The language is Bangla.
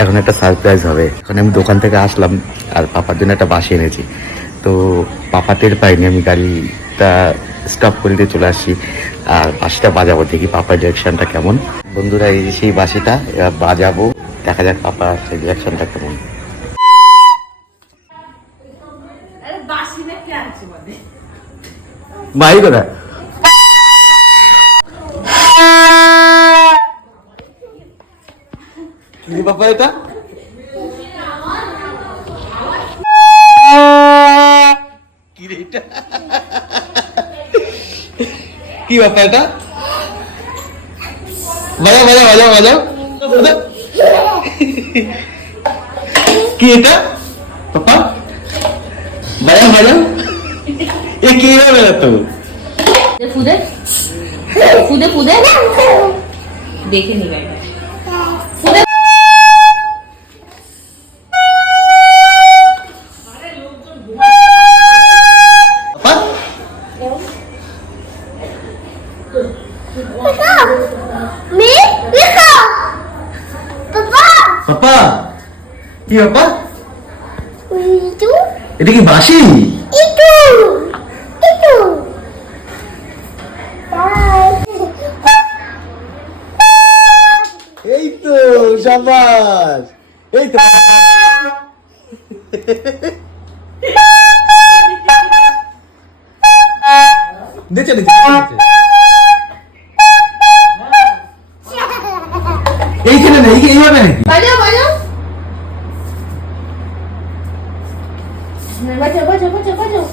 এখন একটা সারপ্রাইজ হবে। এখন আমি দোকান থেকে আসলাম আর পাপার জন্য একটা বাঁশি এনেছি। তো পাপা টের পাইনি, আমি গাড়িটা স্টপ করে দিয়ে চলে আসছি আর বাঁশিটা বাজাবো, দেখি পাপার রিয়াকশনটা কেমন। বন্ধুরা, এই যে সেই বাঁশিটা এবার বাজাবো, দেখা যাক পাপার রিয়াকশনটা কেমন। ভাই কোথা কি পাপা এটা? কি রে এটা? কি ব্যাপার এটা? বাজাও বাজাও বাজাও বাজাও। কি এটা পাপা? বাজাও বাজাও। এ কি হবে না তো? ফুদে ফুদে ফুদে দেখে নিবে ফুদে। পাপা কি পাপা? এটা কি বাঁশি? এই তো শাবাশ, এই তো নিচে নিচে এইখানে না, এইভাবে নাকি? বাজাও বাজাও বাজাও বাজাও বাজাও বাজাও।